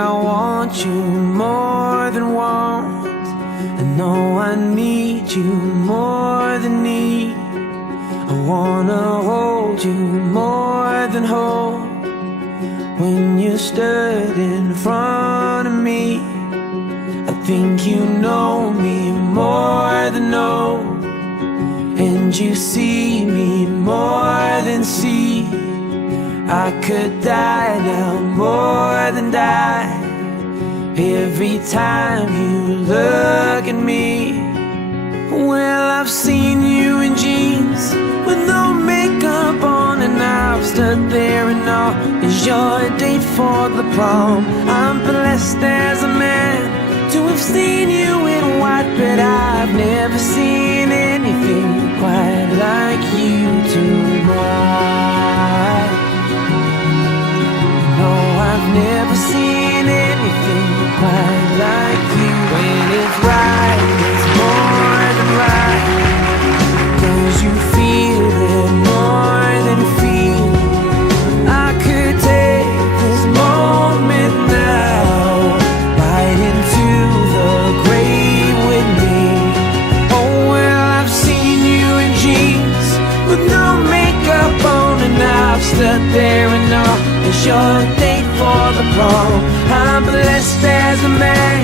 I want you more than want. I know I need you more than need. I wanna hold you more than hold. When you stood in front of me, I think you know me more than know. And you see me more than see. I could die now more than die. Every time you look at me. Well, I've seen you in jeans with no makeup on, and I've stood there and all is your date for the prom. I'm blessed as a man to have seen you in white, but I've never seen anything quite like you tonight. No, I've never seen anything quite like you. When it's right, it's more than right, 'cause you feel it more than feel. I could take this moment now, right into the grave with me. Oh, well, I've seen you in jeans with no makeup on, and I've stood there and all it's your date for the prom. I'm blessed as a man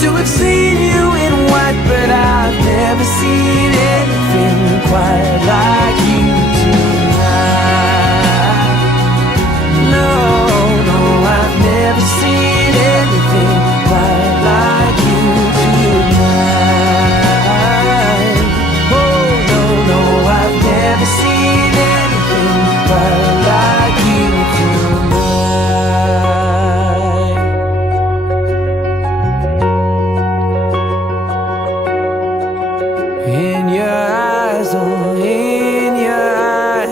to have seen you in white, but I've never seen anything quite like you tonight. No, no, I've never seen anything quite like you tonight. Oh, no, no, I've never seen anything quite like you tonight. In your eyes, oh, in your eyes,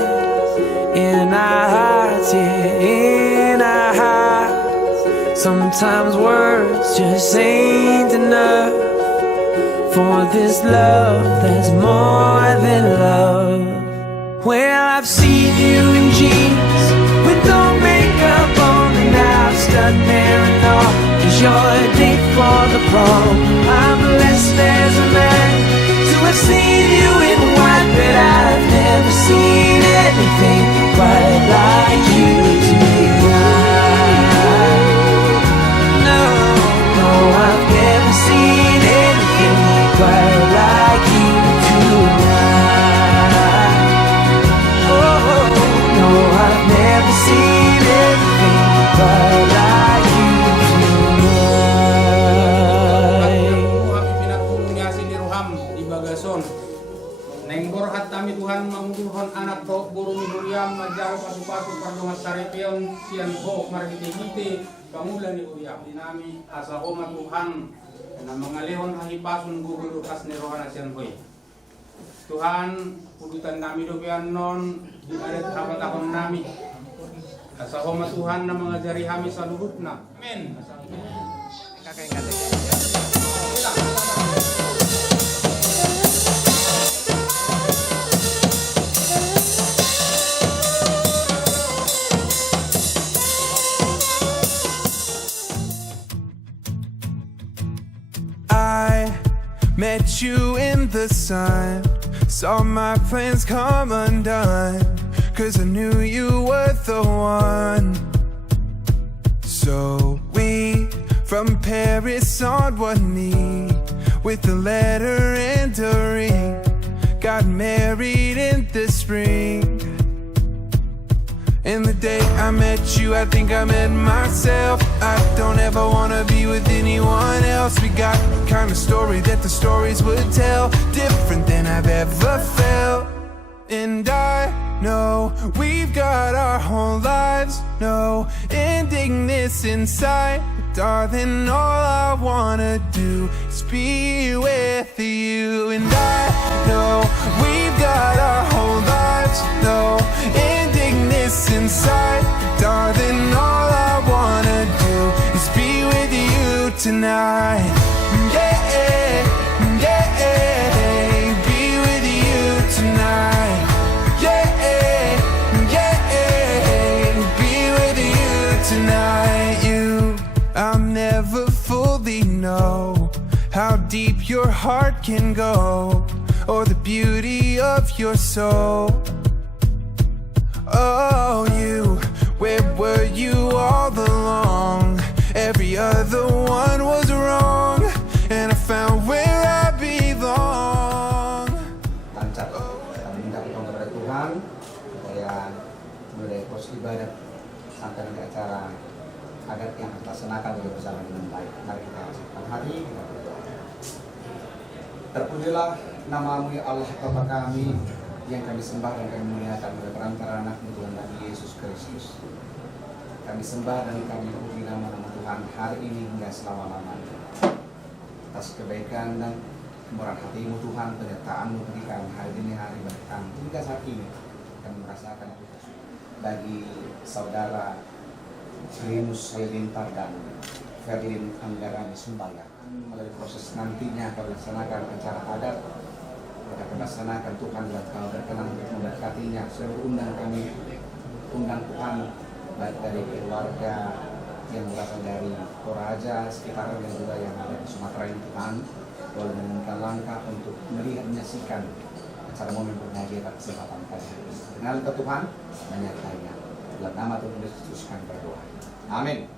in our hearts, yeah, in our hearts. Sometimes words just ain't enough for this love that's more than love. Well, I've seen you in jeans with no makeup on, and I've stood there and all is your date for the prom. I'm blessed as a man to have seen you in white, but I've never seen anything quite like you tonight. No, no, I've never seen anything quite like you tonight. Oh, no, I've never seen anything quite like you tonight. Neng borhat kami Tuhan mangguhon anak to burung Huriam majaro pasupatu pardongat sarepion sian ho margiti-giti kamulan ni Huriam dinami asahoma Tuhan na mangalehon hahipasun gugul ukas ni rohana sian hoy. Tuhan pudutan nami dopian non diaret habatahon nami asahoma Tuhan na mengajari kami sa luhutna. Amin. I met you in the sun, saw my plans come undone, 'cause I knew you were the one. So we, from Paris on one knee, with a letter and a ring, got married in the spring. And the day I met you, I think I met myself. I don't ever wanna be with anyone else. We got the kind of story that the stories would tell, different than I've ever felt. And I know we've got our whole lives, no ending this inside. But darling, all I wanna do is be with you. And I know we've got our whole lives, no ending this inside. Darling, all I wanna do is be with you tonight. Yeah, yeah, be with you tonight. Yeah, yeah, be with you tonight. I'm heart can go, or the beauty of your soul. Oh, you, where were you all along? Every other one was wrong, and I found where I belong. Lancar, kita minta kepada Tuhan supaya mulai proses ibadat sampai nanti acara adat yang kita laksanakan bersama dengan baik. Mari kita siapkan hati, kita berdoa. Terpujilah nama-Mu ya Allah Bapa kami yang kami sembah dan kami muliakan oleh perantara anak-Mu Tuhan Nabi Yesus Kristus. Kami sembah dan kami puji nama-Nama Tuhan hari ini hingga selama-lamanya. Atas kebaikan dan kemurahan hati-Mu Tuhan, penyertaan-Mu bagi kami hari ini hari berkah. Hingga saat ini kami merasakan bagi saudara Linus Halilintar dan Ferlin Anggarani Sumbaya melalui proses nantinya kami laksanakan acara adat. Kita akan laksanakan Tuhan buat kau berkenan untuk memberkatinya. Seluruh undang kami, undang Tuhan baik dari keluarga yang berasal dari Toraja, sekitar dan juga yang ada di Sumatera ini Tuhan, boleh menemukan langkah untuk melihat menyaksikan acara momen berbahagia pada kesempatan kali ini. Kenal ke Tuhan, menyertainya. Dalam nama Tuhan Yesus kami berdoa. Amin.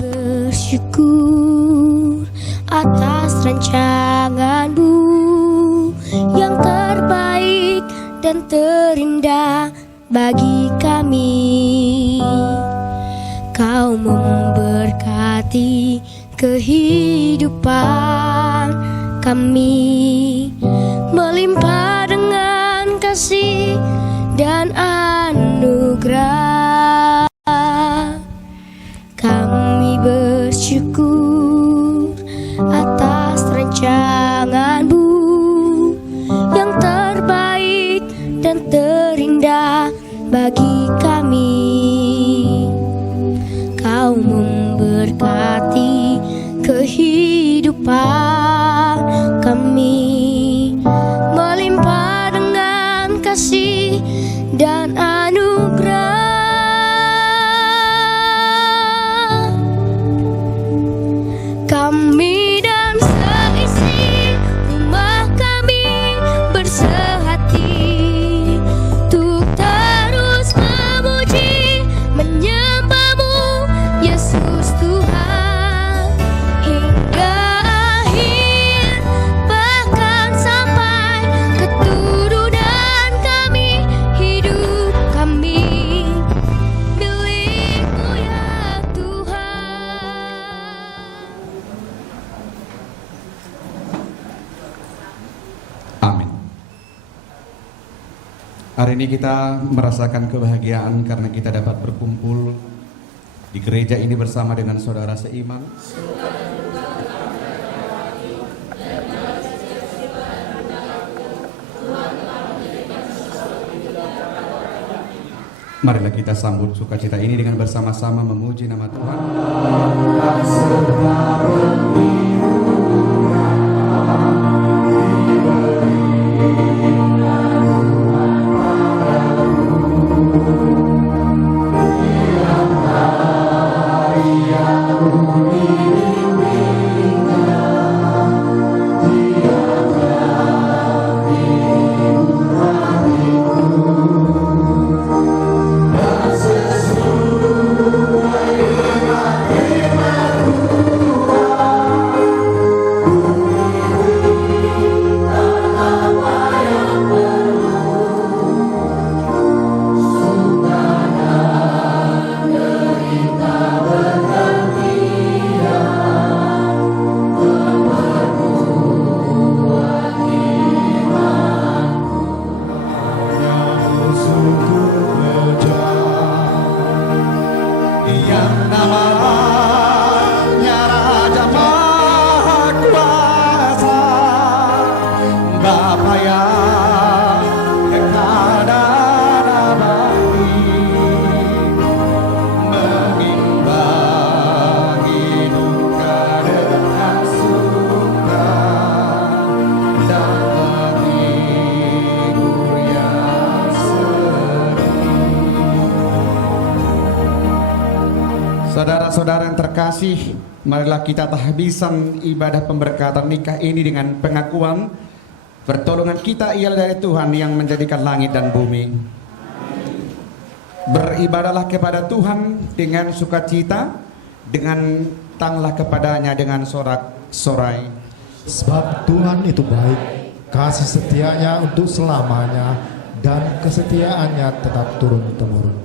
Bersyukur atas rancangan-Mu yang terbaik dan terindah bagi kami. Kau memberkati kehidupan kami, melimpah dengan kasih dan anugerah. Kami bersyukur atas rancangan-Mu yang terbaik dan terindah bagi kami. Kau memberkati kehidupan kami, melimpah dengan kasih dan anugerah. Kami dan seisi rumah kami bersehati untuk terus memuji menyembah-Mu Yesus Tuhan hingga akhir, bahkan sampai keturunan kami. Hidup kami milik-Mu ya Tuhan. Amin. Hari ini kita merasakan kebahagiaan karena kita dapat berkumpul di gereja ini bersama dengan saudara seiman. Marilah kita sambut sukacita ini dengan bersama-sama memuji nama Tuhan. Saudara-saudara yang terkasih, marilah kita tahbisan ibadah pemberkatan nikah ini dengan pengakuan pertolongan kita ialah dari Tuhan yang menjadikan langit dan bumi. Beribadahlah kepada Tuhan dengan sukacita, dengan tanglah kepadanya dengan sorak-sorai. Sebab Tuhan itu baik, kasih setianya untuk selamanya, dan kesetiaannya tetap turun-temurun.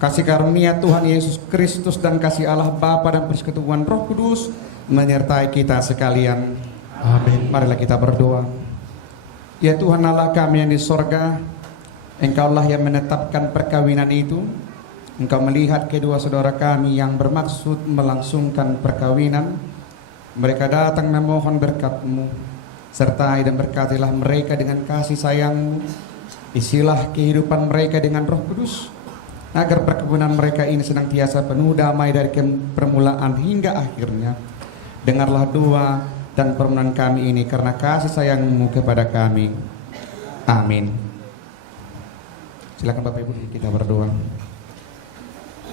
Kasih karunia Tuhan Yesus Kristus dan kasih Allah Bapa dan persekutuan Roh Kudus menyertai kita sekalian. Amin. Marilah kita berdoa. Ya Tuhan Allah kami yang di sorga, Engkaulah yang menetapkan perkawinan itu. Engkau melihat kedua saudara kami yang bermaksud melangsungkan perkawinan. Mereka datang memohon berkat-Mu. Sertai dan berkatilah mereka dengan kasih sayang-Mu. Isilah kehidupan mereka dengan Roh Kudus, agar perkebunan mereka ini senantiasa penuh damai dari permulaan hingga akhirnya. Dengarlah doa dan permohonan kami ini karena kasih sayang-Mu kepada kami. Amin. Silakan Bapak Ibu kita berdoa.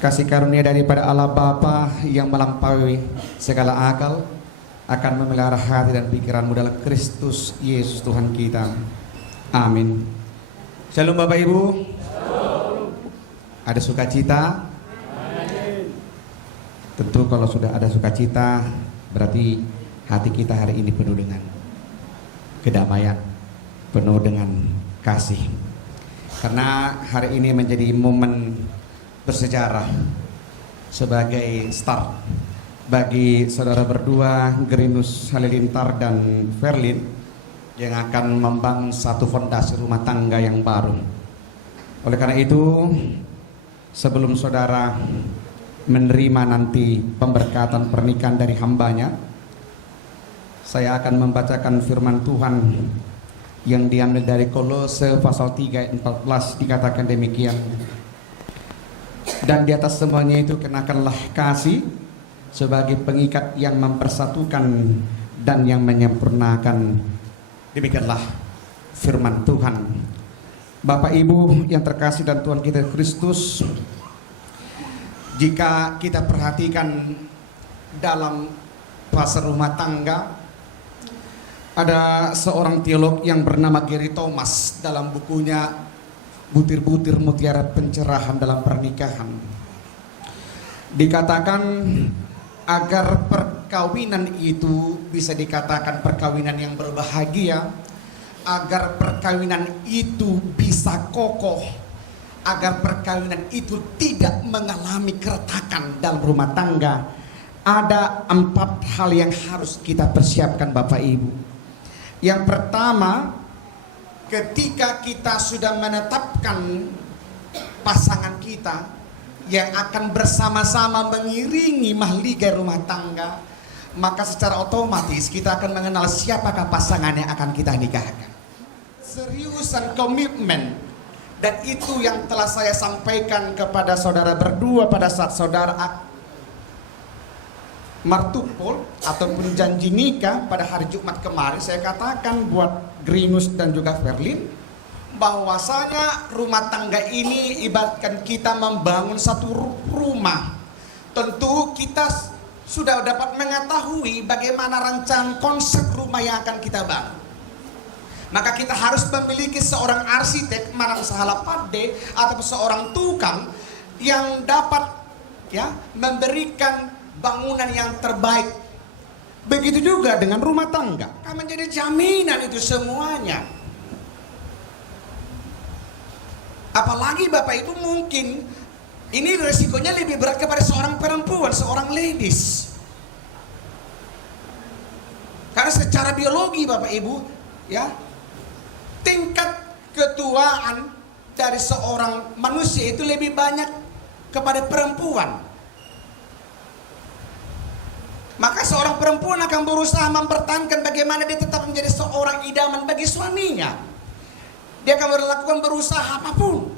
Kasih karunia daripada Allah Bapa yang melampaui segala akal akan memelihara hati dan pikiranmu dalam Kristus Yesus Tuhan kita. Amin. Shalom Bapak Ibu. Ada sukacita? Tentu kalau sudah ada sukacita berarti hati kita hari ini penuh dengan kedamaian, penuh dengan kasih. Karena hari ini menjadi momen bersejarah sebagai start bagi saudara berdua Grinus Halilintar dan Verlin yang akan membangun satu fondasi rumah tangga yang baru. Oleh karena itu, sebelum saudara menerima nanti pemberkatan pernikahan dari hambanya, saya akan membacakan firman Tuhan yang diambil dari Kolose pasal 3 ayat 14, dikatakan demikian. Dan di atas semuanya itu kenakanlah kasih sebagai pengikat yang mempersatukan dan yang menyempurnakan. Demikianlah firman Tuhan. Bapak Ibu yang terkasih dan Tuhan kita Kristus, jika kita perhatikan dalam fase rumah tangga, ada seorang teolog yang bernama Gary Thomas dalam bukunya Butir-butir Mutiara Pencerahan dalam Pernikahan, dikatakan agar perkawinan itu bisa dikatakan perkawinan yang berbahagia, agar perkawinan itu bisa kokoh, agar perkawinan itu tidak mengalami keretakan dalam rumah tangga, ada 4 hal yang harus kita persiapkan Bapak Ibu. Yang pertama, ketika kita sudah menetapkan pasangan kita yang akan bersama-sama mengiringi mahligai rumah tangga, maka secara otomatis kita akan mengenal siapakah pasangan yang akan kita nikahkan. Seriusan komitmen, dan itu yang telah saya sampaikan kepada saudara berdua pada saat saudara martupol ataupun janji nikah pada hari Jumat kemarin. Saya katakan buat Grinus dan juga Verlin bahwasanya rumah tangga ini ibaratkan kita membangun satu rumah. Tentu kita sudah dapat mengetahui bagaimana rancangan konsep rumah yang akan kita bangun. Maka kita harus memiliki seorang arsitek, manang sahala pade, atau seorang tukang yang dapat memberikan bangunan yang terbaik. Begitu juga dengan rumah tangga, akan menjadi jaminan itu semuanya. Apalagi Bapak Ibu mungkin ini resikonya lebih berat kepada seorang perempuan, seorang ladies. Karena secara biologi Bapak Ibu, tingkat ketuaan dari seorang manusia itu lebih banyak kepada perempuan. Maka seorang perempuan akan berusaha mempertahankan bagaimana dia tetap menjadi seorang idaman bagi suaminya. Dia akan melakukan berusaha apapun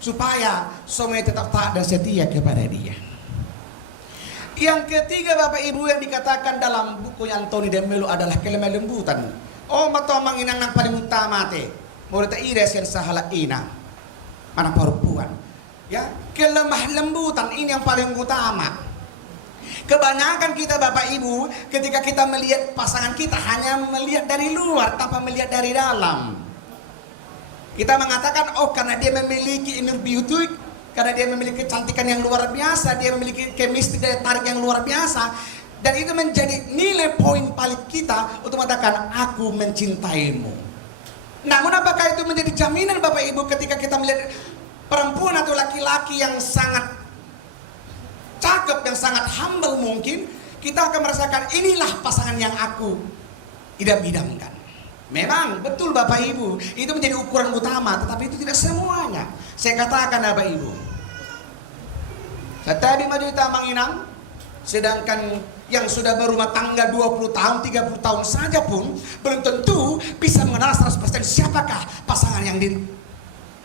supaya suaminya tetap taat dan setia kepada dia. Yang ketiga Bapak Ibu yang dikatakan dalam buku Anthony de Mello adalah kelemah lembutan. Oh matomang inang nang paling utama te, murid ires yang sahala ina, mana perempuan. Kelemah lembutan ini yang paling utama. Kebanyakan kita Bapak Ibu ketika kita melihat pasangan kita hanya melihat dari luar tanpa melihat dari dalam. Kita mengatakan, oh karena dia memiliki inner beauty, karena dia memiliki kecantikan yang luar biasa, dia memiliki chemistry daya tarik yang luar biasa, dan itu menjadi nilai poin paling kita untuk mengatakan aku mencintaimu. Namun apakah itu menjadi jaminan Bapak Ibu ketika kita melihat perempuan atau laki-laki yang sangat cakep, yang sangat humble mungkin, kita akan merasakan inilah pasangan yang aku idam-idamkan. Memang betul Bapak Ibu, itu menjadi ukuran utama, tetapi itu tidak semuanya. Saya katakan Bapak Ibu, saya tadi maju di Taman Inang, sedangkan yang sudah berumah tangga 20 tahun, 30 tahun saja pun belum tentu bisa mengenal 100% siapakah pasangan yang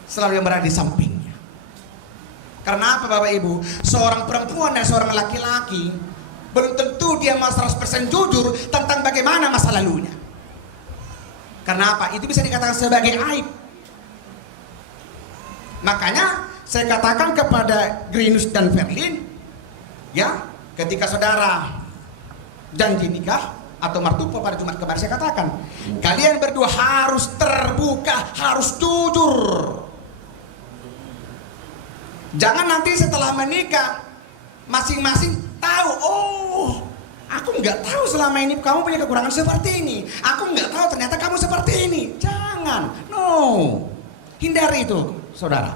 selalu yang berada di sampingnya. Karena apa Bapak Ibu? Seorang perempuan dan seorang laki-laki belum tentu dia mau 100% jujur tentang bagaimana masa lalunya. Karena apa? Itu bisa dikatakan sebagai aib. Makanya saya katakan kepada Grinus dan Verlin, ya, ketika saudara janji nikah atau martupo pada Jumat kemarin, saya katakan kalian berdua harus terbuka, harus jujur. Jangan nanti setelah menikah masing-masing tahu, oh aku nggak tahu selama ini kamu punya kekurangan seperti ini. Aku nggak tahu ternyata kamu seperti ini. Jangan, no, hindari itu, saudara.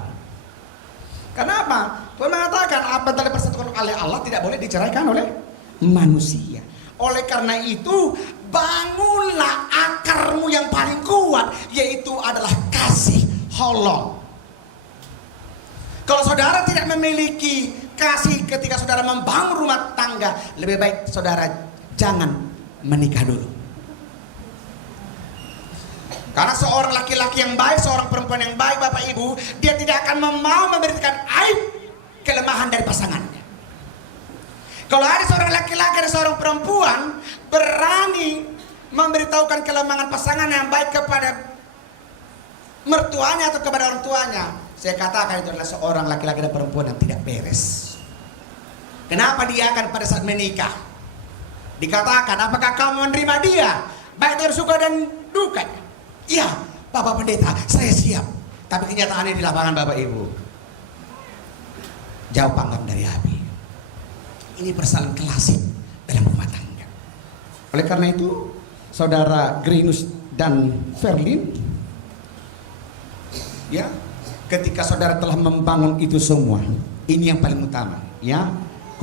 Kenapa? Tuhan mengatakan apa yang telah dipersatukan oleh Allah tidak boleh diceraikan oleh manusia. Oleh karena itu, bangunlah akarmu yang paling kuat, yaitu adalah kasih Allah. Kalau saudara tidak memiliki kasih ketika saudara membangun rumah tangga, lebih baik saudara jangan menikah dulu. Karena seorang laki-laki yang baik, seorang perempuan yang baik Bapak Ibu, dia tidak akan mau memberikan aib kelemahan dari pasangannya. Kalau ada seorang laki-laki dan seorang perempuan berani memberitahukan kelemahan pasangan yang baik kepada mertuanya atau kepada orang tuanya, saya katakan itu adalah seorang laki-laki dan perempuan yang tidak beres. Kenapa dia akan pada saat menikah dikatakan, apakah kamu menerima dia baik dari suka dan duka? Iya, Bapak Pendeta, saya siap. Tapi kenyataannya di lapangan Bapak Ibu jauh panggang dari api. Ini persoalan klasik dalam rumah tangga. Oleh karena itu, saudara Grinus dan Verlin, ya, ketika saudara telah membangun itu semua, ini yang paling utama, ya,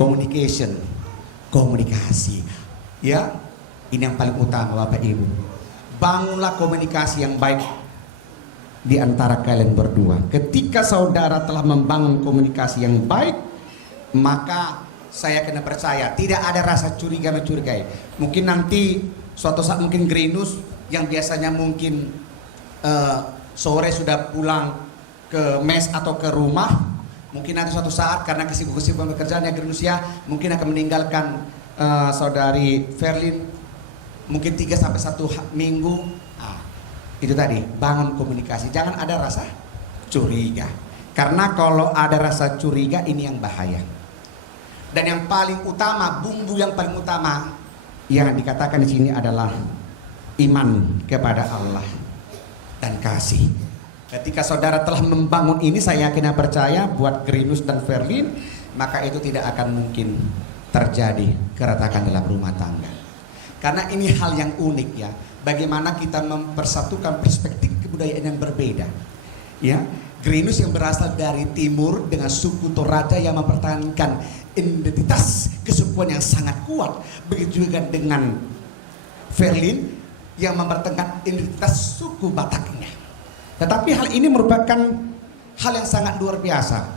communication, komunikasi, ya, ini yang paling utama Bapak Ibu. Bangunlah komunikasi yang baik di antara kalian berdua. Ketika saudara telah membangun komunikasi yang baik, maka saya kena percaya tidak ada rasa curiga mencurigai. Mungkin nanti suatu saat mungkin Grinus yang biasanya mungkin sore sudah pulang ke mes atau ke rumah, mungkin nanti suatu saat karena kesibukan pekerjaannya Grinus ya, mungkin akan meninggalkan saudari Verlin mungkin 3 sampai 1 minggu. Itu tadi, bangun komunikasi, jangan ada rasa curiga. Karena kalau ada rasa curiga ini yang bahaya. Dan yang paling utama, bumbu yang paling utama yang dikatakan di sini adalah iman kepada Allah dan kasih. Ketika saudara telah membangun ini, saya yakin dan percaya buat Grinus dan Verlin, maka itu tidak akan mungkin terjadi keretakan dalam rumah tangga. Karena ini hal yang unik ya, bagaimana kita mempersatukan perspektif kebudayaan yang berbeda. Ya, Grinus yang berasal dari timur dengan suku Toraja yang mempertahankan identitas kesukuan yang sangat kuat. Begitu juga dengan Verlin yang mempertahankan identitas suku Bataknya. Tetapi hal ini merupakan hal yang sangat luar biasa.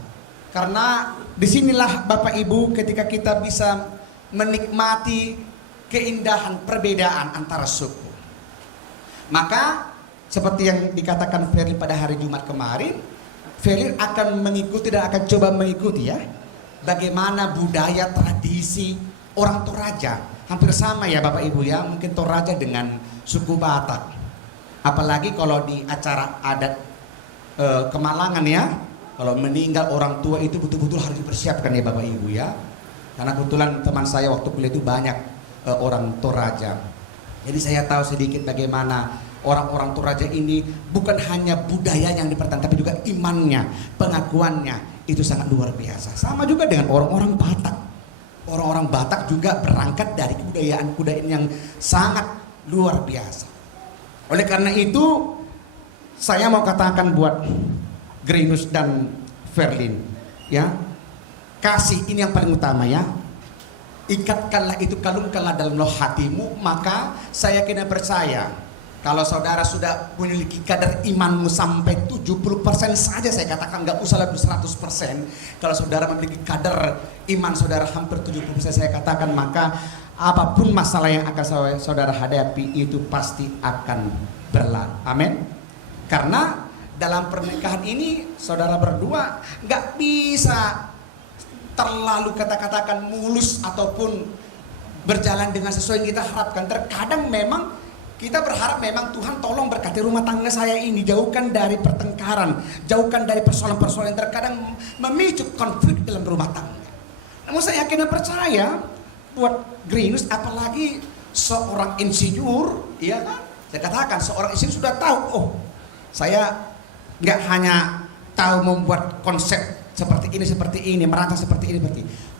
Karena disinilah Bapak Ibu ketika kita bisa menikmati keindahan perbedaan antara suku. Maka seperti yang dikatakan Verlin pada hari Jumat kemarin, Verlin akan mengikuti dan akan coba mengikuti ya, bagaimana budaya tradisi orang Toraja. Hampir sama ya Bapak Ibu ya, mungkin Toraja dengan suku Batak. Apalagi kalau di acara adat Kemalangan ya, kalau meninggal orang tua itu betul-betul harus dipersiapkan ya Bapak Ibu ya. Karena kebetulan teman saya waktu kuliah itu banyak orang Toraja. Jadi saya tahu sedikit bagaimana orang-orang Toraja ini bukan hanya budaya yang dipertahankan, tapi juga imannya, pengakuannya itu sangat luar biasa. Sama juga dengan orang-orang Batak. Orang-orang Batak juga berangkat dari kebudayaan yang sangat luar biasa. Oleh karena itu, saya mau katakan buat Grinus dan Verlin, ya, kasih ini yang paling utama ya. Ikatkanlah itu, kalungkanlah dalam hatimu, maka saya kena percaya kalau saudara sudah memiliki kadar imanmu sampai 70% saja, saya katakan nggak usah lebih 100%. Kalau saudara memiliki kadar iman saudara hampir 70%, saya katakan maka apapun masalah yang akan saudara hadapi itu pasti akan berlalu. Amin. Karena dalam pernikahan ini saudara berdua nggak bisa terlalu katakan mulus ataupun berjalan dengan sesuai yang kita harapkan. Terkadang memang kita berharap memang Tuhan tolong berkati rumah tangga saya ini, jauhkan dari pertengkaran, jauhkan dari persoalan-persoalan yang terkadang memicu konflik dalam rumah tangga. Namun saya yakin dan percaya buat Grinus, apalagi seorang insinyur, ya kan? Saya katakan seorang insinyur sudah tahu, oh saya nggak hanya tahu membuat konsep seperti ini, merancang seperti ini,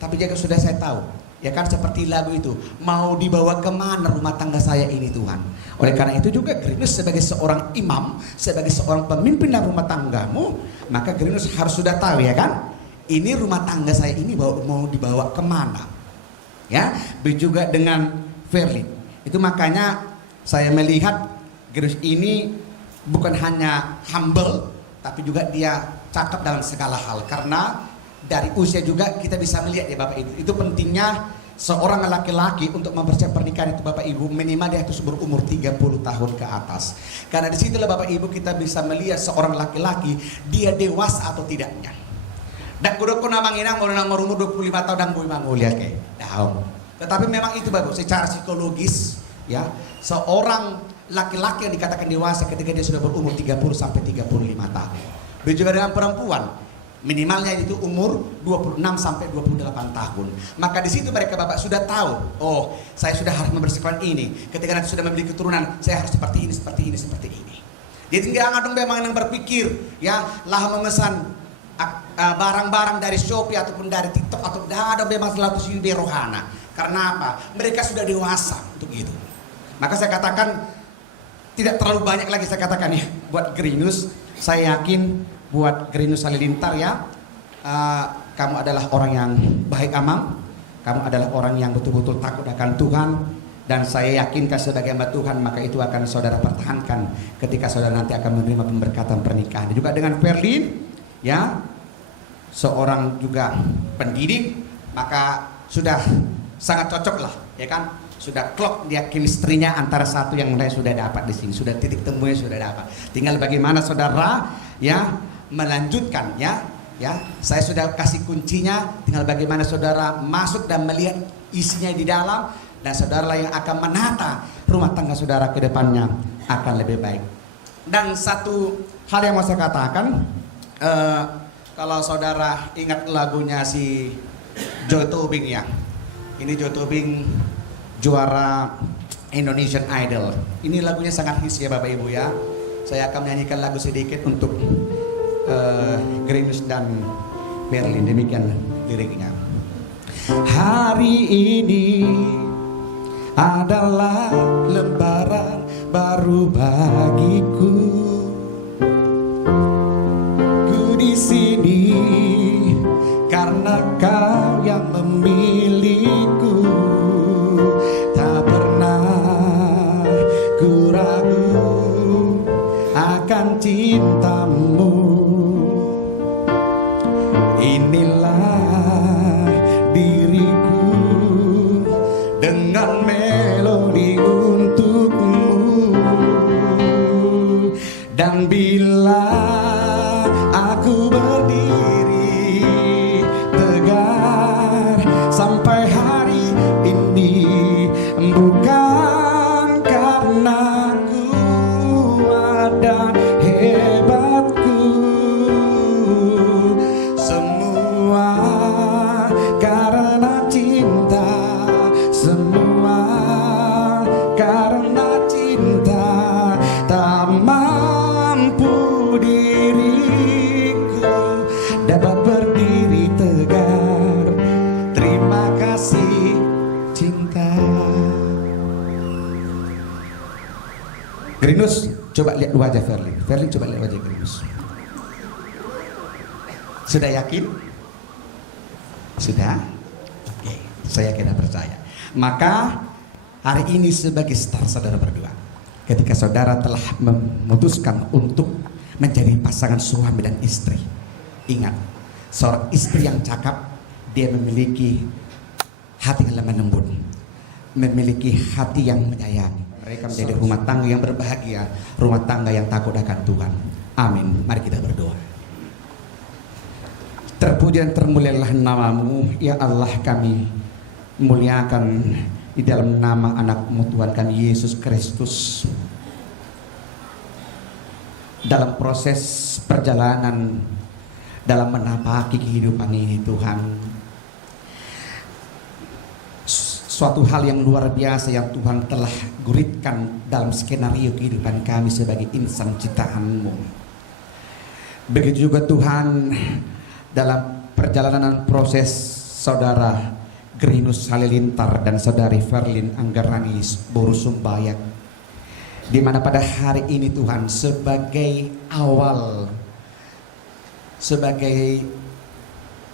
tapi juga sudah saya tahu, ya kan, seperti lagu itu, mau dibawa kemana rumah tangga saya ini Tuhan. Oleh karena itu juga Grinus sebagai seorang imam, sebagai seorang pemimpin dalam rumah tanggamu, maka Grinus harus sudah tahu, ya kan, ini rumah tangga saya ini mau dibawa kemana, ya. Begitu juga dengan Verlin. Itu makanya saya melihat Grinus ini bukan hanya humble, tapi juga dia cakap dalam segala hal. Karena dari usia juga kita bisa melihat ya Bapak Ibu, itu pentingnya seorang laki-laki untuk mempersiapkan pernikahan itu Bapak Ibu, minimal dia harus berumur 30 tahun ke atas. Karena disitulah Bapak Ibu kita bisa melihat seorang laki-laki dia dewasa atau tidaknya. Dan kudu namang inang mau umur 25 tahun dan boy manguliat kayak daun. Tetapi memang itu Bapak, secara psikologis ya, seorang laki-laki yang dikatakan dewasa ketika dia sudah berumur 30 sampai 35 tahun. Begitu juga dengan perempuan, minimalnya itu umur 26 sampai 28 tahun. Maka di situ mereka Bapak sudah tahu, oh saya sudah harus membersihkan ini. Ketika nanti sudah memiliki keturunan, saya harus seperti ini, seperti ini, seperti ini. Jadi nggak dong memang yang berpikir, ya lah memesan barang-barang dari Shopee ataupun dari TikTok atau ada memang selalu di rohana. Karena apa? Mereka sudah dewasa untuk itu. Maka saya katakan tidak terlalu banyak lagi saya katakan ya buat Grinus. Saya yakin buat Grinus Halilintar ya, kamu adalah orang yang baik amang, kamu adalah orang yang betul-betul takut akan Tuhan, dan saya yakinkan sebagai hamba Tuhan maka itu akan saudara pertahankan ketika saudara nanti akan menerima pemberkatan pernikahan. Dan juga dengan Verlin ya, seorang juga pendidik, maka sudah sangat cocok lah ya kan, sudah klop dia chemistry-nya antara satu yang mulai sudah dapat di sini, sudah titik temunya sudah dapat. Tinggal bagaimana saudara ya melanjutkan ya. Saya sudah kasih kuncinya, tinggal bagaimana saudara masuk dan melihat isinya di dalam, dan saudara yang akan menata rumah tangga saudara ke depannya akan lebih baik. Dan satu hal yang mau saya katakan, kalau saudara ingat lagunya si Joe Tobing ya, ini Joe Tobing juara Indonesian Idol. Ini lagunya sangat hits ya Bapak Ibu ya. Saya akan menyanyikan lagu sedikit untuk Grinus dan Verlin. Demikian liriknya. Hari ini adalah lembaran baru bagiku. Ku di sini karena kau yang memiliku. Tak pernah ku ragu akan cintamu. Inilah diriku dengan melodi untukmu. Dan bila aku berdiri tegar sampai hari ini, bukan karena kuat dan hebatku, semua karena cinta. Gerinus, coba lihat wajah Verly. Verly coba lihat wajah Gerinus. Sudah yakin? Sudah? Oke, saya kena percaya. Maka hari ini sebagai start saudara berdua, ketika saudara telah memutuskan untuk menjadi pasangan suami dan istri, ingat, seorang istri yang cakap, dia memiliki hati yang lemah lembut, memiliki hati yang menyayangi. Mereka menjadi rumah tangga yang berbahagia, rumah tangga yang takut akan Tuhan. Amin. Mari kita berdoa. Terpuji dan termulialah namamu, ya Allah, kami muliakan di dalam nama anak-Mu Tuhan kami Yesus Kristus. Dalam proses perjalanan, dalam menapaki kehidupan ini Tuhan, suatu hal yang luar biasa yang Tuhan telah guritkan dalam skenario kehidupan kami sebagai insan ciptaan-Mu. Begitu juga Tuhan dalam perjalanan proses saudara Gerinus Halilintar dan saudari Verlin Anggarani Boru Sumbayak, di mana pada hari ini Tuhan sebagai awal, sebagai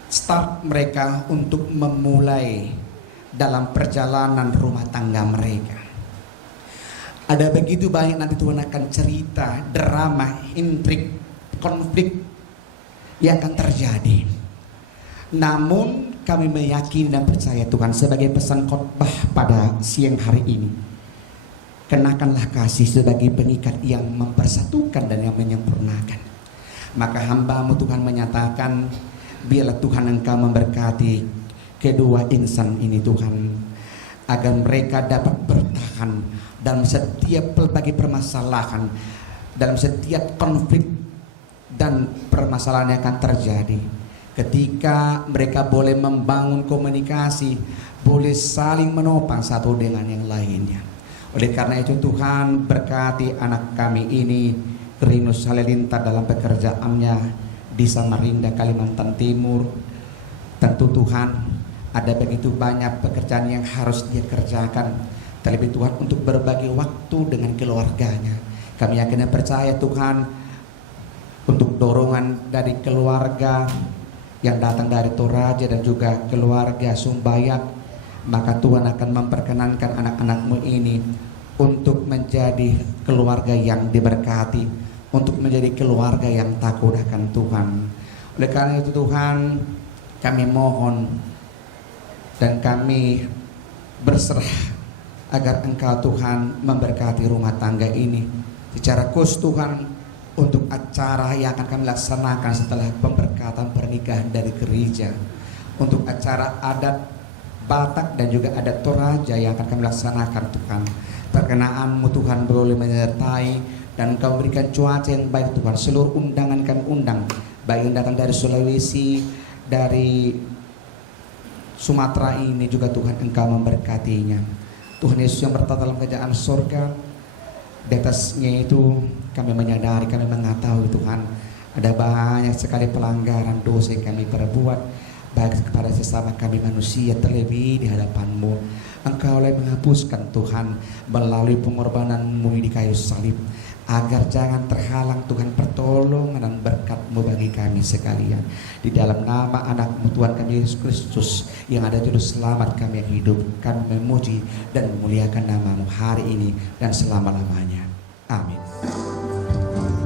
start mereka untuk memulai dalam perjalanan rumah tangga mereka. Ada begitu banyak nanti Tuhan akan cerita, drama, intrik, konflik yang akan terjadi. Namun kami meyakini dan percaya Tuhan sebagai pesan khotbah pada siang hari ini, kenakanlah kasih sebagai pengikat yang mempersatukan dan yang menyempurnakan. Maka hamba-Mu Tuhan menyatakan, biarlah Tuhan Engkau memberkati kedua insan ini Tuhan, agar mereka dapat bertahan dalam setiap berbagai permasalahan, dalam setiap konflik dan permasalahan yang akan terjadi. Ketika mereka boleh membangun komunikasi, boleh saling menopang satu dengan yang lainnya. Oleh karena itu Tuhan, berkati anak kami ini, Gerinus Halilintar, dalam pekerjaannya di Samarinda, Kalimantan Timur. Tentu Tuhan, ada begitu banyak pekerjaan yang harus dia kerjakan, terlebih Tuhan untuk berbagi waktu dengan keluarganya. Kami yakin dan percaya Tuhan, untuk dorongan dari keluarga yang datang dari Toraja dan juga keluarga Sumbayak, maka Tuhan akan memperkenankan anak-anak-Mu ini untuk menjadi keluarga yang diberkati, untuk menjadi keluarga yang takut akan Tuhan. Oleh karena itu Tuhan, kami mohon dan kami berserah agar Engkau Tuhan memberkati rumah tangga ini secara khusus Tuhan, untuk acara yang akan kami laksanakan setelah pemberkatan pernikahan dari gereja, untuk acara adat Batak dan juga adat Toraja yang akan kami laksanakan Tuhan. Perkenan-Mu Tuhan boleh menyertai dan Engkau berikan cuaca yang baik Tuhan. Seluruh undangan kami undang, baik yang datang dari Sulawesi, dari Sumatera ini juga Tuhan Engkau memberkatinya. Tuhan Yesus yang bertata dalam kerajaan surga, di atasnya itu kami menyadari, kami mengetahui Tuhan, ada banyak sekali pelanggaran dosa yang kami perbuat, baik kepada sesama kami manusia, terlebih di hadapan-Mu. Engkau mulai menghapuskan Tuhan melalui pengorbanan-Mu di kayu salib, agar jangan terhalang Tuhan pertolongan dan berkat-Mu bagi kami sekalian. Di dalam nama anak-Mu Tuhan kami Yesus Kristus yang ada juru selamat kami yang hidup, kami memuji dan memuliakan nama-Mu hari ini dan selama-lamanya. Amin. Tuhan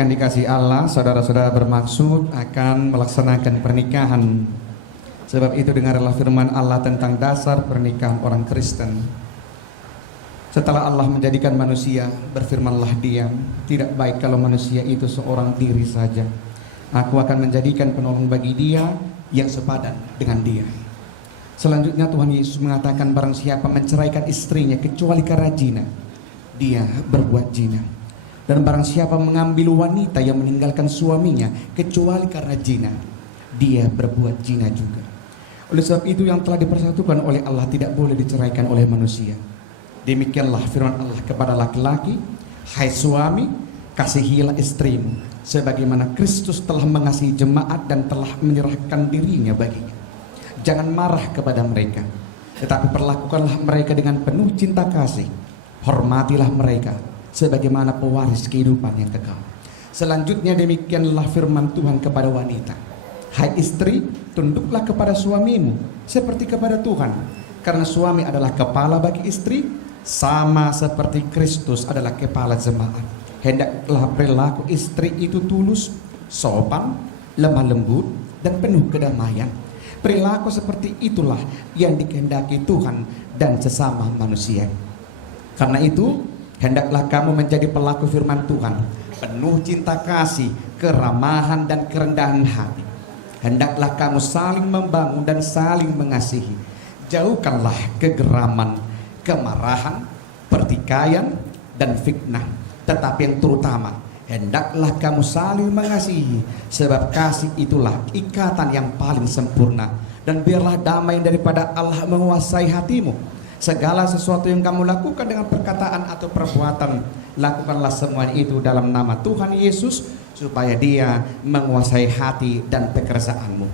yang dikasihi Allah, saudara-saudara bermaksud akan melaksanakan pernikahan. Sebab itu dengarlah firman Allah tentang dasar pernikahan orang Kristen. Setelah Allah menjadikan manusia, berfirmanlah Dia, tidak baik kalau manusia itu seorang diri saja. Aku akan menjadikan penolong bagi dia yang sepadan dengan dia. Selanjutnya Tuhan Yesus mengatakan, barang siapa menceraikan istrinya kecuali karena zina, dia berbuat zina. Dan barang siapa mengambil wanita yang meninggalkan suaminya kecuali karena zina, dia berbuat zina juga. Oleh sebab itu yang telah dipersatukan oleh Allah tidak boleh diceraikan oleh manusia. Demikianlah firman Allah kepada laki-laki, hai suami, kasihilah istrimu sebagaimana Kristus telah mengasihi jemaat dan telah menyerahkan dirinya baginya. Jangan marah kepada mereka, tetapi perlakukanlah mereka dengan penuh cinta kasih. Hormatilah mereka sebagaimana pewaris kehidupan yang kekal. Selanjutnya demikianlah firman Tuhan kepada wanita, hai istri, tunduklah kepada suamimu seperti kepada Tuhan, karena suami adalah kepala bagi istri, sama seperti Kristus adalah kepala jemaat. Hendaklah perilaku istri itu tulus, sopan, lemah lembut, dan penuh kedamaian. Perilaku seperti itulah yang dikehendaki Tuhan dan sesama manusia. Karena itu, hendaklah kamu menjadi pelaku firman Tuhan, penuh cinta kasih, keramahan, dan kerendahan hati. Hendaklah kamu saling membangun dan saling mengasihi. Jauhkanlah kegeraman, kemarahan, pertikaian, dan fitnah. Tetapi yang terutama, hendaklah kamu saling mengasihi, sebab kasih itulah ikatan yang paling sempurna. Dan biarlah damai daripada Allah menguasai hatimu. Segala sesuatu yang kamu lakukan dengan perkataan atau perbuatan, lakukanlah semuanya itu dalam nama Tuhan Yesus, supaya Dia menguasai hati dan pekerjaanmu.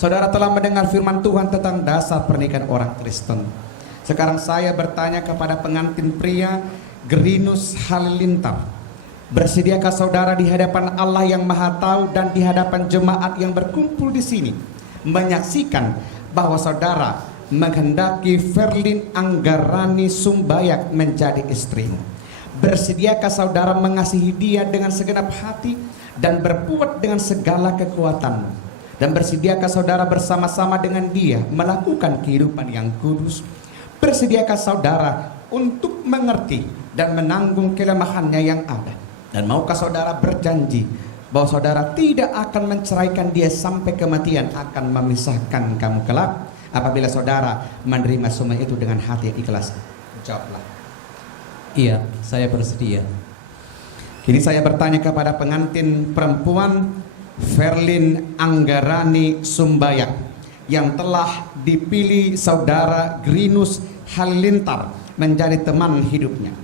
Saudara telah mendengar firman Tuhan tentang dasar pernikahan orang Kristen. Sekarang saya bertanya kepada pengantin pria Gerinus Halilintar, bersediakah saudara di hadapan Allah yang Maha Tahu dan di hadapan jemaat yang berkumpul di sini menyaksikan bahwa saudara menghendaki Verlin Anggarani Sumbayak menjadi istrimu? Bersediakah saudara mengasihi dia dengan segenap hati dan berbuat dengan segala kekuatanmu? Dan bersediakah saudara bersama-sama dengan dia melakukan kehidupan yang kudus? Bersediakah saudara untuk mengerti dan menanggung kelemahannya yang ada? Dan maukah saudara berjanji bahwa saudara tidak akan menceraikan dia sampai kematian akan memisahkan kamu kelak, apabila saudara menerima semua itu dengan hati yang ikhlas? Jawablah. Iya, saya bersedia. Kini saya bertanya kepada pengantin perempuan Verlin Anggarani Sumbayak yang telah dipilih saudara Gerinus Halilintar menjadi teman hidupnya.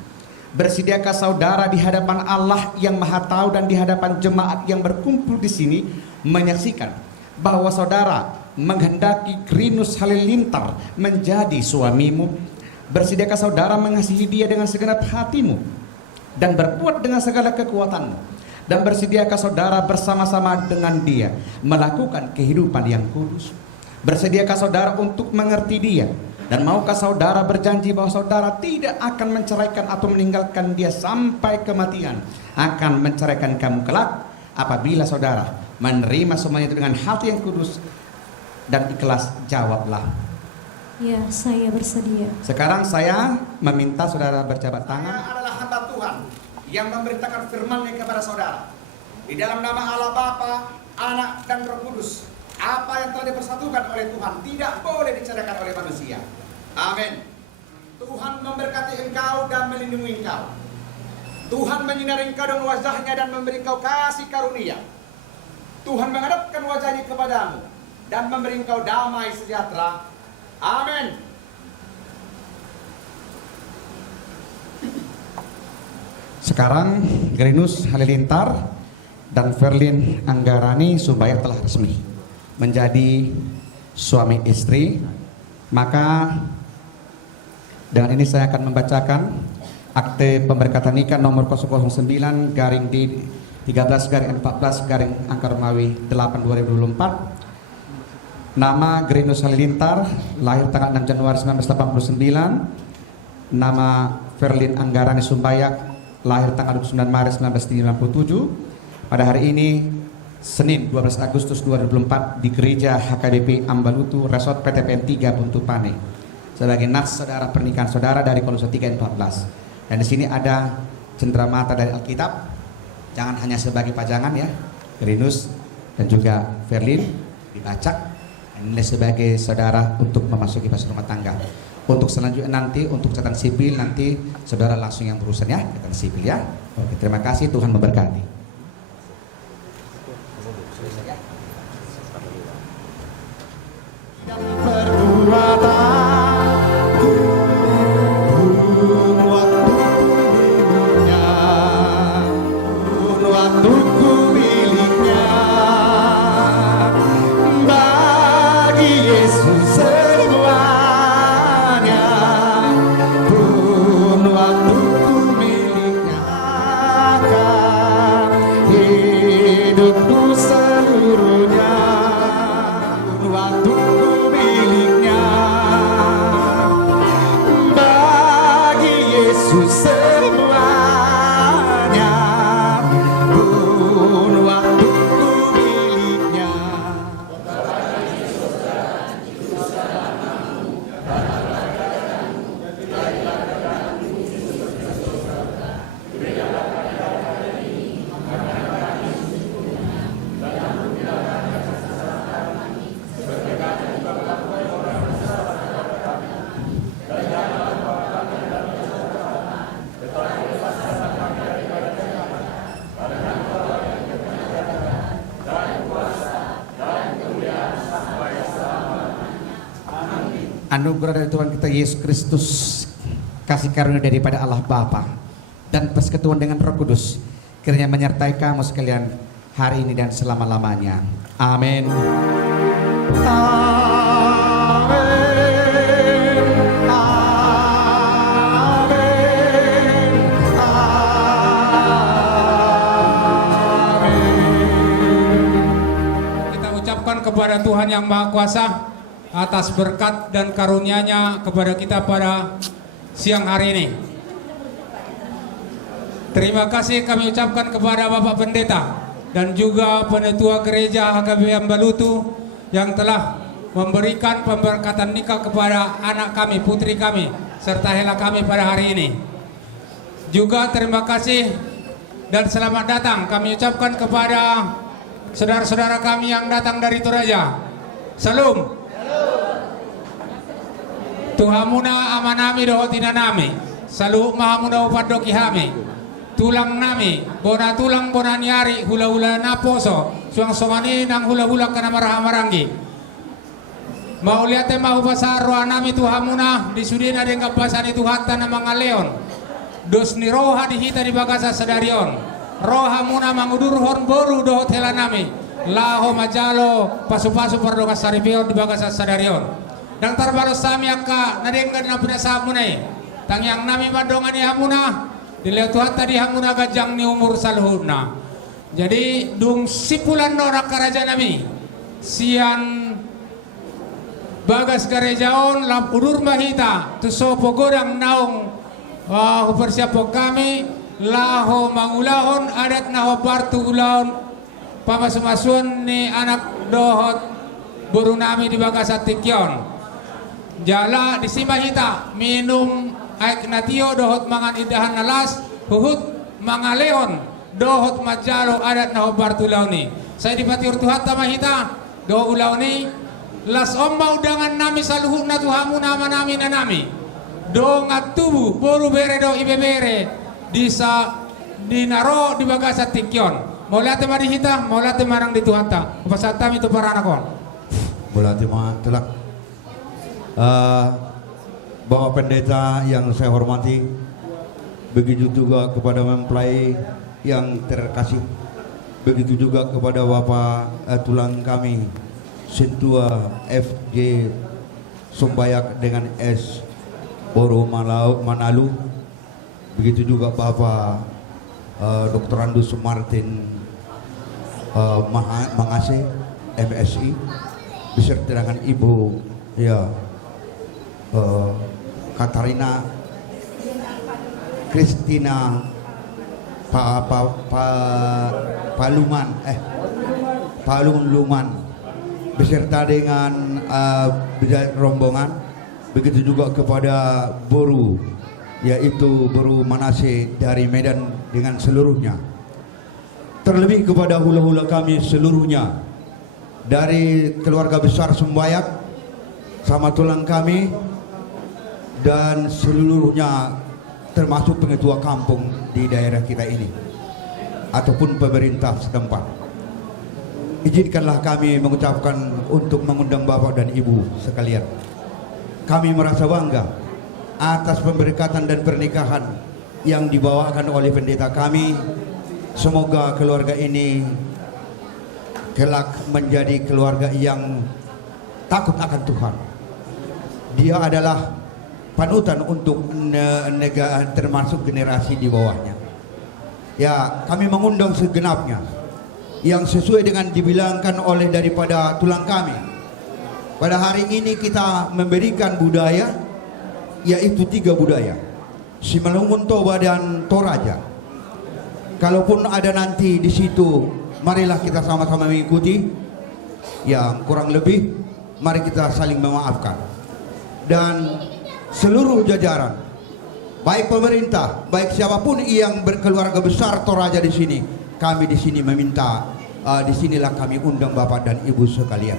Bersediakah saudara di hadapan Allah yang Maha Tahu dan di hadapan jemaat yang berkumpul di sini menyaksikan bahwa saudara menghendaki Gerinus Halilintar menjadi suamimu? Bersediakah saudara mengasihi dia dengan segenap hatimu dan berbuat dengan segala kekuatanmu? Dan bersediakah saudara bersama-sama dengan dia melakukan kehidupan yang kudus? Bersediakah saudara untuk mengerti dia? Dan maukah saudara berjanji bahwa saudara tidak akan menceraikan atau meninggalkan dia sampai kematian, akan menceraikan kamu kelak apabila saudara menerima semuanya itu dengan hati yang kudus dan ikhlas? Jawablah. Ya, saya bersedia. Sekarang saya meminta saudara berjabat tangan. Saya adalah hamba Tuhan yang memberitakan firman-Nya kepada saudara. Di dalam nama Allah Bapa, Anak, dan Roh Kudus, apa yang telah dipersatukan oleh Tuhan tidak boleh diceraikan oleh manusia. Amin. Tuhan memberkati engkau dan melindungi engkau. Tuhan menyinari engkau dengan wajah-Nya dan memberi engkau kasih karunia. Tuhan menghadapkan wajah-Nya kepadamu dan memberi engkau damai sejahtera. Amin. Sekarang Gerinus Halilintar dan Verlin Anggarani Sumbayak telah resmi menjadi suami istri. Maka dengan ini saya akan membacakan akte pemberkatan nikah nomor 009 garing D 13 garing 14 garing angka Romawi 8 2024. Nama Gerinus Halilintar, lahir tanggal 6 Januari 1989. Nama Verlin Anggarani Sumbayak, lahir tanggal 29 Maret 1997. pada hari ini Senin 12 Agustus 2024 di Gereja HKBP Ambalutu Resort PTPN 3 Buntu Pane sebagai nas saudara pernikahan saudara dari Kolose 3:14. Dan di sini ada cenderamata dari Alkitab, jangan hanya sebagai pajangan ya, Gerinus dan juga Verlin dibaca. Ini sebagai saudara untuk memasuki fase rumah tangga. Untuk selanjutnya nanti untuk catatan sipil nanti saudara langsung yang berurusan ya, catatan sipil ya. Oke, terima kasih, Tuhan memberkati. Anugerah dari Tuhan kita Yesus Kristus, kasih karunia daripada Allah Bapa, dan persekutuan dengan Roh Kudus kiranya menyertai kamu sekalian hari ini dan selama-lamanya. Amin. Kita ucapkan kepada Tuhan yang Maha Kuasa atas berkat dan karunia-Nya kepada kita pada siang hari ini. Terima kasih kami ucapkan kepada Bapak Pendeta dan juga Penetua Gereja HKBP Ambalutu yang telah memberikan pemberkatan nikah kepada anak kami, putri kami, serta hela kami pada hari ini. Juga terima kasih dan selamat datang kami ucapkan kepada saudara-saudara kami yang datang dari Toraja. Salam. Tuhamuna amanami dohotina nami, salu mahamuna upadoki hami, tulang nami, bona tulang bona nyari hula-hula naposo, suang somani nang hula-hula kana marahamarangi. Mau liate mau pasaro nami tuhamuna di sudina dengan pasani tuhatta na mga leon. Dos ni roha dihita di bagasa sadarion. Roha muna mangudurhon boru dohot hela nami. Laho majalo pasu-pasu pardoka saripion di bagasa sadarion. Dan tarbaro sami akka nadenggan na pinasa munay tangyang nami madongan ni hamuna diletuhat tadi hamuna gajang ni umur salhuna. Jadi dung sipulan norak karaja nami sian bagas garejaon lam udur mahita tusopo godang naong hupersiapo kami laho mangulahon adat naho partu ulahon pamasumasuan ni anak dohot buru nami di bagas atikyon. Jala di simahita minum aik natio dohot mangan idahan nalas huhut mangaleon dohot majalo adat naho bartulauni. Saya dipati urtuhat tamahita do ulauni las omba udangan nami saluhuk na tuhamu nama nami na nami do ngatubu boru bere do ibebere disa dinaro di bagasa tikyon. Maulate marihita maulate marang di tuhata upasata itu para anakon. Maulate ma telak. Bapak Pendeta yang saya hormati, begitu juga kepada mempelai yang terkasih, begitu juga kepada Bapak tulang kami Sintua FJ Sumbayak dengan S Boro Manalu, begitu juga Bapak Dr. Andus Martin Mangase MSI beserta dengan Ibu ya Katarina Kristina Palung Luman beserta dengan rombongan, begitu juga kepada Boru, yaitu Boru Manase dari Medan dengan seluruhnya, terlebih kepada hula-hula kami seluruhnya dari keluarga besar Sumbayak sama tulang kami dan seluruhnya, termasuk pengetua kampung di daerah kita ini ataupun pemerintah setempat. Izinkanlah kami mengucapkan untuk mengundang Bapak dan Ibu sekalian. Kami merasa bangga atas pemberkatan dan pernikahan yang dibawakan oleh pendeta kami. Semoga keluarga ini kelak menjadi keluarga yang takut akan Tuhan. Dia adalah panutan untuk negara, termasuk generasi di bawahnya. Ya, kami mengundang segenapnya yang sesuai dengan dibilangkan oleh daripada tulang kami. Pada hari ini kita memberikan budaya, yaitu 3 budaya, Simalungun, Toba, dan Toraja. Kalaupun ada nanti di situ, marilah kita sama-sama mengikuti. Yang kurang lebih, mari kita saling memaafkan. Dan seluruh jajaran, baik pemerintah, baik siapapun yang berkeluarga besar Toraja di sini, kami di sini meminta, disinilah kami undang Bapak dan Ibu sekalian.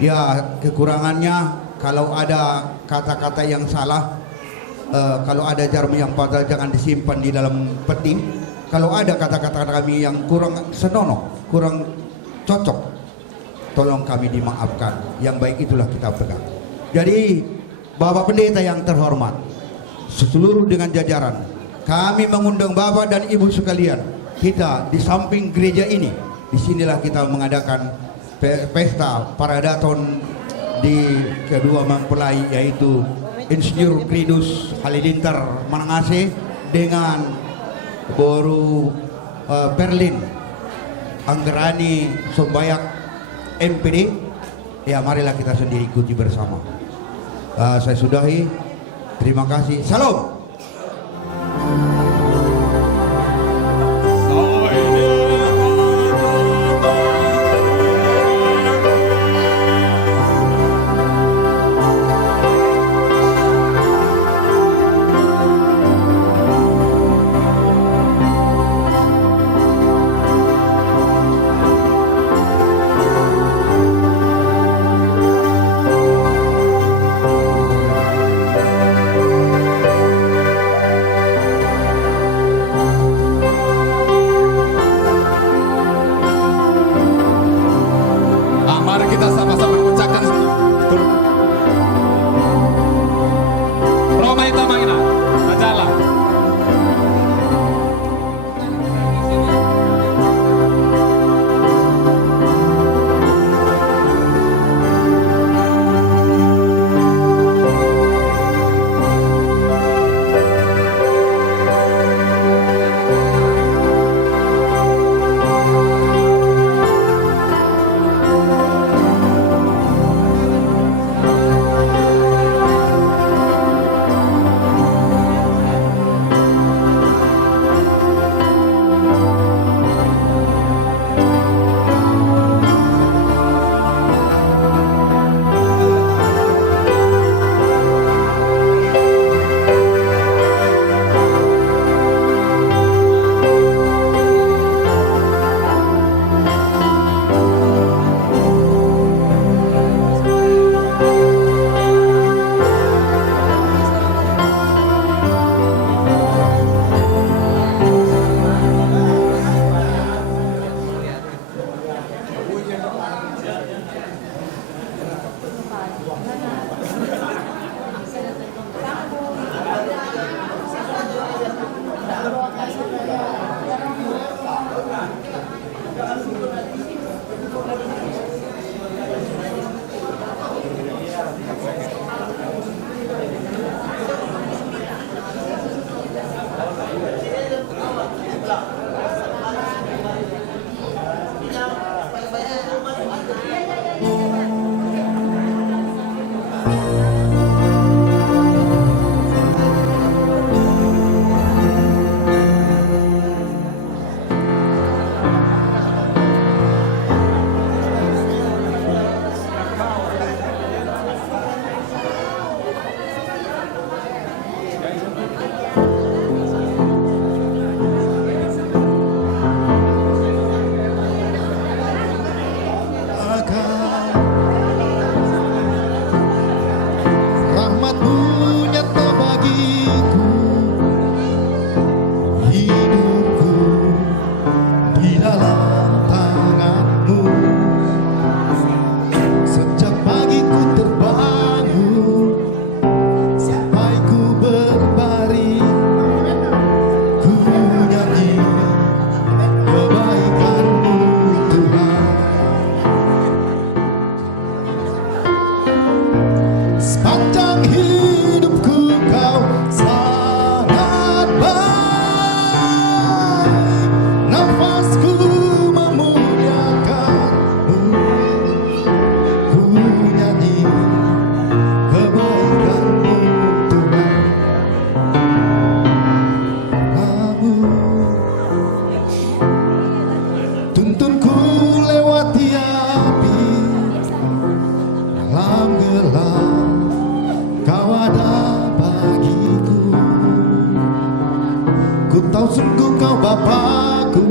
Ya, kekurangannya kalau ada kata-kata yang salah, kalau ada jarum yang patah jangan disimpan di dalam peti. Kalau ada kata-kata kami yang kurang senonoh, kurang cocok, tolong kami dimaafkan. Yang baik itulah kita pegang. Jadi Bapak Pendeta yang terhormat, seluruh dengan jajaran, kami mengundang Bapak dan Ibu sekalian. Kita di samping gereja ini, disinilah kita mengadakan pesta Paradaton di kedua mempelai, yaitu Insinyur Kridus Halilintar Manangase dengan Boru Berlin Anggerani Sumbayak MPD. Ya, marilah kita sendiri ikuti bersama. Saya sudahi. Terima kasih. Salam. bagiku. Ku tahu sungguh kau Bapakku,